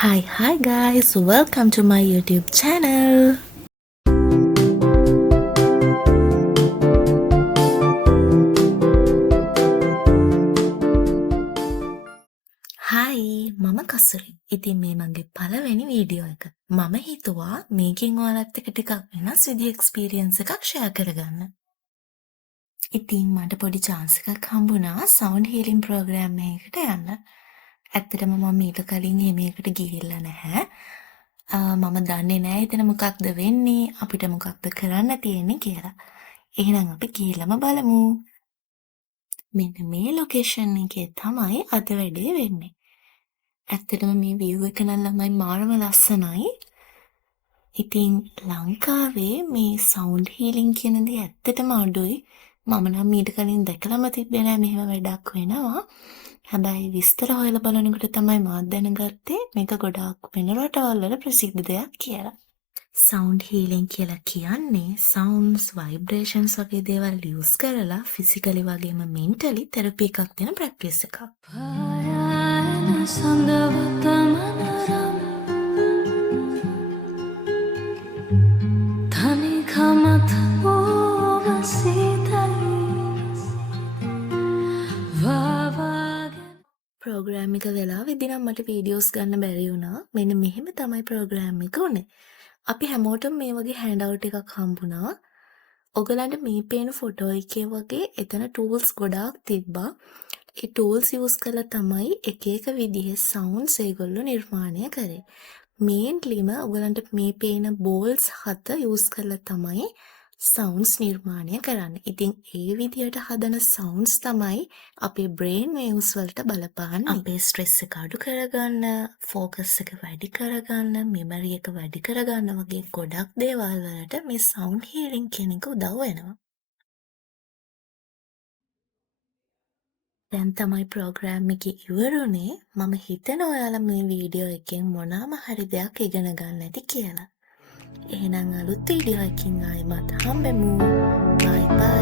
Hi guys, welcome to my YouTube channel. හයි මම කසුරි. ඉතින් මේ මගේ පළවෙනි වීඩියෝ එක. මම හිතුවා මේකෙන් ඔයාලත් එක්ක ටිකක් වෙනස් විදිහේ එක්ස්පීරියන්ස් එකක් ෂෙයා කරගන්න. ඉතින් මට පොඩි chance එකක් හම්බුණා sound healing program එකකට යන්න. ඇත්තටම මම ඊට කලින් එහෙම එකකට ගිහිල්ලා නැහැ. මම දන්නේ නැහැ එතන මොකක්ද වෙන්නේ, අපිට මොකක්ද කරන්න තියෙන්නේ කියලා. එහෙනම් අපි ගිහිල්ලාම බලමු. මෙන්න මේ ලොකේෂන් එකේ තමයි අද වැඩේ වෙන්නේ. ඇත්තටම මේ view එක නම් ළමයි මාරම ලස්සනයි. ඉතින් ලංකාවේ මේ sound healing කියන දේ ඇත්තටම අඩුයි. මම නම් ඊට කලින් දැකලම තිබ්බේ නෑ මෙහෙම වැඩක් වෙනවා. හැබැයි විස්තර හොයලා බලනකොට තමයි මාත් දැනගත්තේ මේක ගොඩාක් වෙන රටවල් වල ප්‍රසිද්ධ දෙයක් කියලා. sound healing කියලා කියන්නේ sounds vibrations වගේ දේවල් use කරලා physically වගේම mentally therapy එකක් දෙන practice එකක්. ප්‍රෝග්‍රෑම් එක වෙලාවෙදී නම් මට වීඩියෝස් ගන්න බැරි වුණා. මෙන්න මෙහෙම තමයි ප්‍රෝග්‍රෑම් එක උනේ. අපි හැමෝටම මේ වගේ හෑන්ඩ් අවුට් එකක් හම්බුණා. ඔයගලන්ට මේ පේන ෆොටෝ එකේ වගේ එතන ටූල්ස් ගොඩාක් තිබ්බා. ඒ ටූල්ස් යූස් කරලා තමයි එක එක විදිහේ සවුන්ඩ්ස් ඒගොල්ලෝ නිර්මාණය කරේ. මේන්ලිම ඔයගලන්ට මේ පේන බෝල්ස් 7 යූස් කරලා තමයි සවුන්ඩ්ස් නිර්මාණය කරන්නේ. ඉතින් ඒ විදිහට හදන සවුන්ඩ්ස් තමයි අපේ බ්‍රේන් වේව්ස් වලට බලපාන්නේ. අපේ ස්ට්‍රෙස් එක අඩු කරගන්න, ફોකස් එක වැඩි කරගන්න, මෙමරි එක වැඩි කරගන්න වගේ ගොඩක් දේවල් වලට මේ සවුන්ඩ් හීලින් කියන එක උදව් වෙනවා. දැන් තමයි ප්‍රෝග්‍රෑම් එක ඉවරුනේ. මම හිතනවා ඔයාලා මේ වීඩියෝ එකෙන් මොනවාම හරි දෙයක් ඉගෙන ගන්න ඇති කියලා. එහෙනම් අලුත් වීඩියෝ එකකින් ආයෙමත් හම්බෙමු. බයි බයි.